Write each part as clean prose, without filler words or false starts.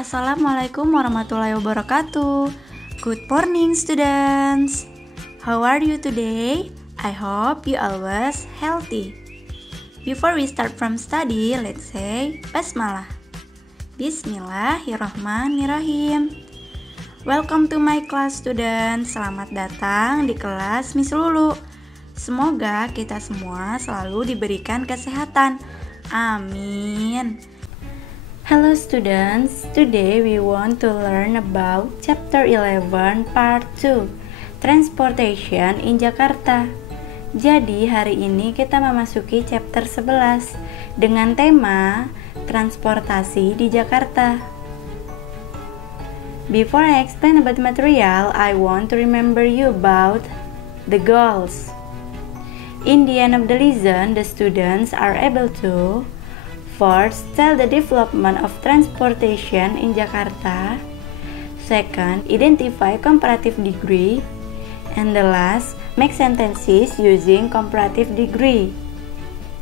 Assalamualaikum warahmatullahi wabarakatuh. Good morning students. How are you today? I hope you always healthy. Before we start from study, let's say Basmalah. Bismillahirrahmanirrahim. Welcome to my class students. Selamat datang di kelas Miss Lulu. Semoga kita semua selalu diberikan kesehatan. Amin. Hello students, today we want to learn about chapter 11 part 2, Transportation in Jakarta. Jadi hari ini kita memasuki chapter 11 dengan tema transportasi di Jakarta. Before I explain about the material, I want to remember you about the goals. In the end of the lesson, the students are able to first, tell the development of transportation in Jakarta. Second, identify comparative degree. And the last, make sentences using comparative degree.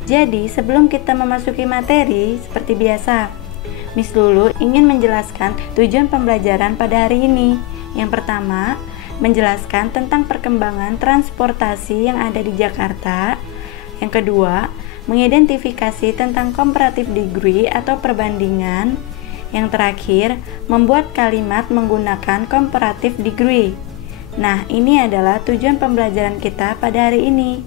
Jadi, sebelum kita memasuki materi, seperti biasa, Miss Lulu ingin menjelaskan tujuan pembelajaran pada hari ini. Yang pertama, menjelaskan tentang perkembangan transportasi yang ada di Jakarta. Yang kedua, mengidentifikasi tentang comparative degree atau perbandingan. Yang terakhir, membuat kalimat menggunakan comparative degree. Nah, ini adalah tujuan pembelajaran kita pada hari ini.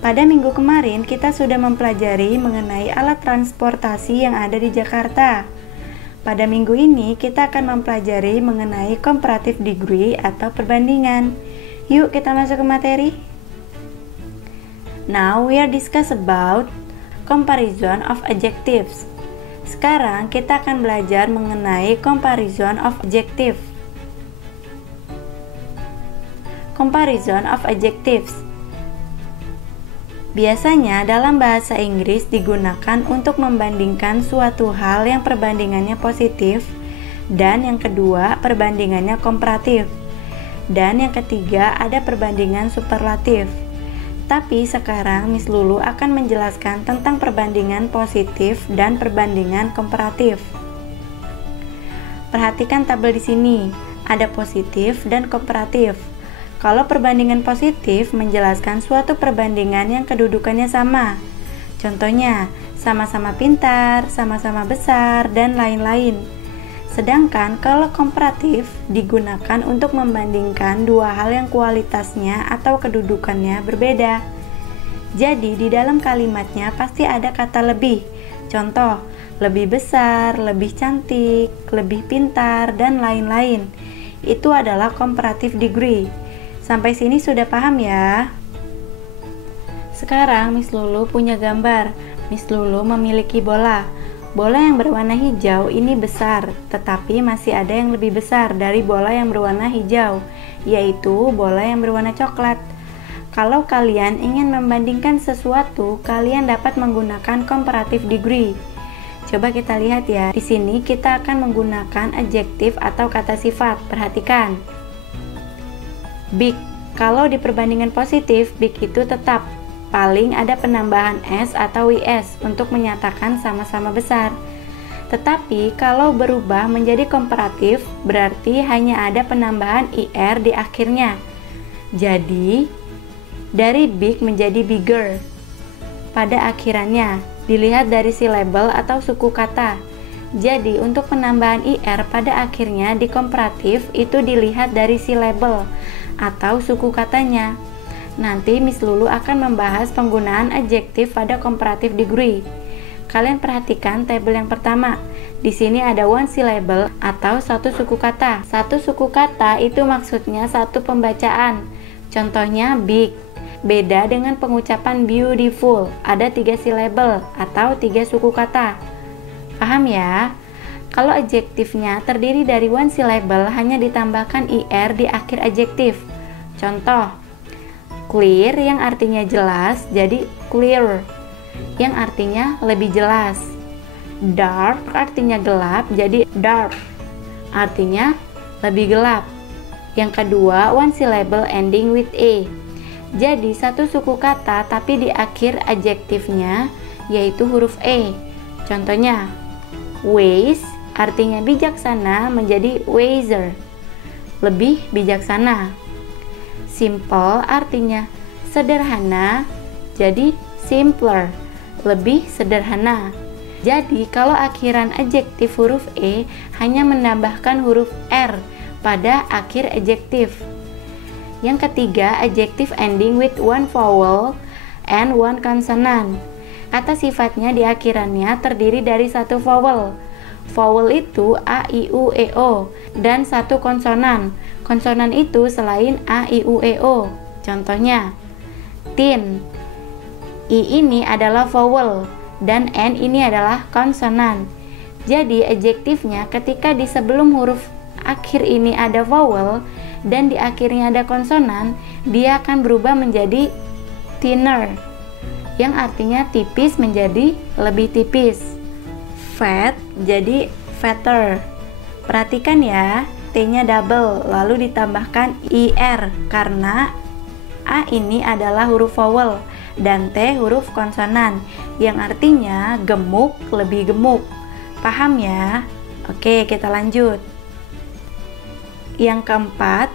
Pada minggu kemarin, kita sudah mempelajari mengenai alat transportasi yang ada di Jakarta. Pada minggu ini, kita akan mempelajari mengenai comparative degree atau perbandingan. Yuk, kita masuk ke materi. Now we are discuss about comparison of adjectives. Sekarang kita akan belajar mengenai comparison of adjective. Comparison of adjectives. Biasanya dalam bahasa Inggris digunakan untuk membandingkan suatu hal yang perbandingannya positif, dan yang kedua perbandingannya komparatif, dan yang ketiga ada perbandingan superlatif. Tapi sekarang Miss Lulu akan menjelaskan tentang perbandingan positif dan perbandingan komparatif. Perhatikan tabel di sini, ada positif dan komparatif. Kalau perbandingan positif menjelaskan suatu perbandingan yang kedudukannya sama. Contohnya, sama-sama pintar, sama-sama besar, dan lain-lain. Sedangkan kalau komparatif digunakan untuk membandingkan dua hal yang kualitasnya atau kedudukannya berbeda. Jadi di dalam kalimatnya pasti ada kata lebih. Contoh, lebih besar, lebih cantik, lebih pintar, dan lain-lain. Itu adalah comparative degree. Sampai sini sudah paham ya? Sekarang Miss Lulu punya gambar. Miss Lulu memiliki bola. Bola yang berwarna hijau ini besar, tetapi masih ada yang lebih besar dari bola yang berwarna hijau, yaitu bola yang berwarna coklat. Kalau kalian ingin membandingkan sesuatu, kalian dapat menggunakan comparative degree. Coba kita lihat ya. Di sini kita akan menggunakan adjektif atau kata sifat. Perhatikan. Big. Kalau di perbandingan positif, big itu tetap. Paling ada penambahan S atau IS untuk menyatakan sama-sama besar. Tetapi kalau berubah menjadi komparatif, berarti hanya ada penambahan IR di akhirnya. Jadi, dari big menjadi bigger. Pada akhirannya, dilihat dari silabel atau suku kata. Jadi, untuk penambahan IR pada akhirnya di komparatif itu dilihat dari silabel atau suku katanya. Nanti Miss Lulu akan membahas penggunaan adjektif pada comparative degree. Kalian perhatikan tabel yang pertama. Di sini ada one syllable atau satu suku kata. Satu suku kata itu maksudnya satu pembacaan. Contohnya big. Beda dengan pengucapan beautiful. Ada 3 syllable atau 3 suku kata. Paham ya? Kalau adjektifnya terdiri dari one syllable hanya ditambahkan IR di akhir adjektif. Contoh, clear yang artinya jelas jadi clear, yang artinya lebih jelas. Dark artinya gelap jadi dark, artinya lebih gelap. Yang kedua, one syllable ending with a. Jadi satu suku kata tapi di akhir adjektifnya yaitu huruf e. Contohnya, ways artinya bijaksana menjadi wiser, lebih bijaksana. Simple artinya sederhana, jadi simpler, lebih sederhana. Jadi kalau akhiran adjektif huruf E hanya menambahkan huruf R pada akhir adjektif. Yang ketiga, adjective ending with one vowel and one consonant. Kata sifatnya di akhirannya terdiri dari satu vowel. Vowel itu A, I, U, E, O dan satu konsonan. Konsonan itu selain A, I, U, E, O. Contohnya, tin. I ini adalah vowel dan N ini adalah konsonan. Jadi adjektifnya ketika di sebelum huruf akhir ini ada vowel dan di akhirnya ada konsonan, dia akan berubah menjadi thinner, yang artinya tipis menjadi lebih tipis. Fat jadi fatter. Perhatikan ya, T-nya double lalu ditambahkan IR karena A ini adalah huruf vowel dan T huruf konsonan, yang artinya gemuk lebih gemuk. Paham ya? Oke, kita lanjut. Yang keempat,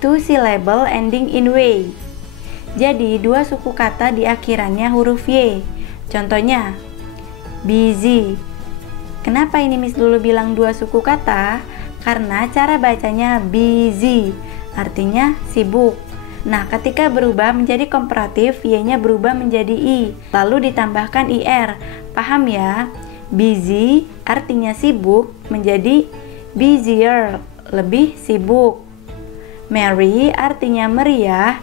two syllable ending in way. Jadi dua suku kata di akhirannya huruf Y. Contohnya, busy. Kenapa ini Miss Lulu bilang dua suku kata? Karena cara bacanya busy, artinya sibuk. Nah, ketika berubah menjadi komparatif, Y-nya berubah menjadi I, lalu ditambahkan IR. Paham ya? Busy artinya sibuk menjadi busier, lebih sibuk. Merry artinya meriah,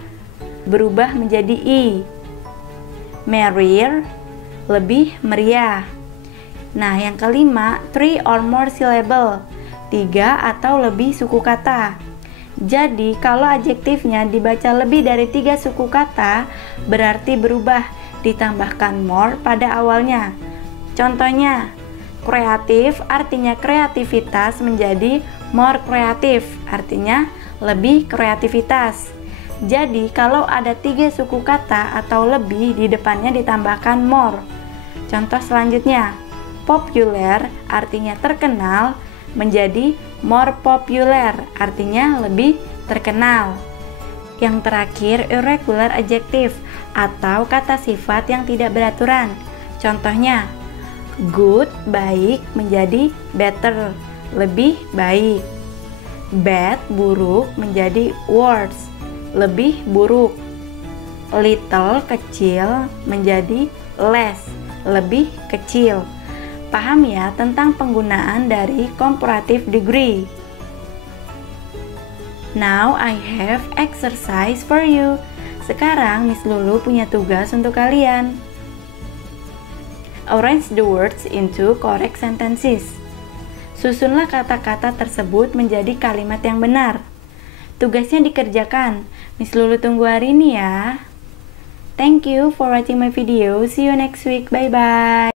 berubah menjadi I. Merrier, lebih meriah. Nah, yang kelima, three or more syllable, 3 atau lebih suku kata. Jadi, kalau adjektifnya dibaca lebih dari 3 suku kata, berarti berubah, ditambahkan more pada awalnya. Contohnya, kreatif artinya kreativitas menjadi more kreatif, artinya lebih kreativitas. Jadi, kalau ada 3 suku kata atau lebih, di depannya ditambahkan more. Contoh selanjutnya, popular artinya terkenal menjadi more popular, artinya lebih terkenal. Yang terakhir, irregular adjective atau kata sifat yang tidak beraturan. Contohnya, good, baik menjadi better, lebih baik. Bad, buruk menjadi worse, lebih buruk. Little, kecil menjadi less, lebih kecil. Paham ya tentang penggunaan dari comparative degree. Now I have exercise for you. Sekarang Miss Lulu punya tugas untuk kalian. Arrange the words into correct sentences. Susunlah kata-kata tersebut menjadi kalimat yang benar. Tugasnya dikerjakan. Miss Lulu tunggu hari ini ya. Thank you for watching my video. See you next week. Bye bye.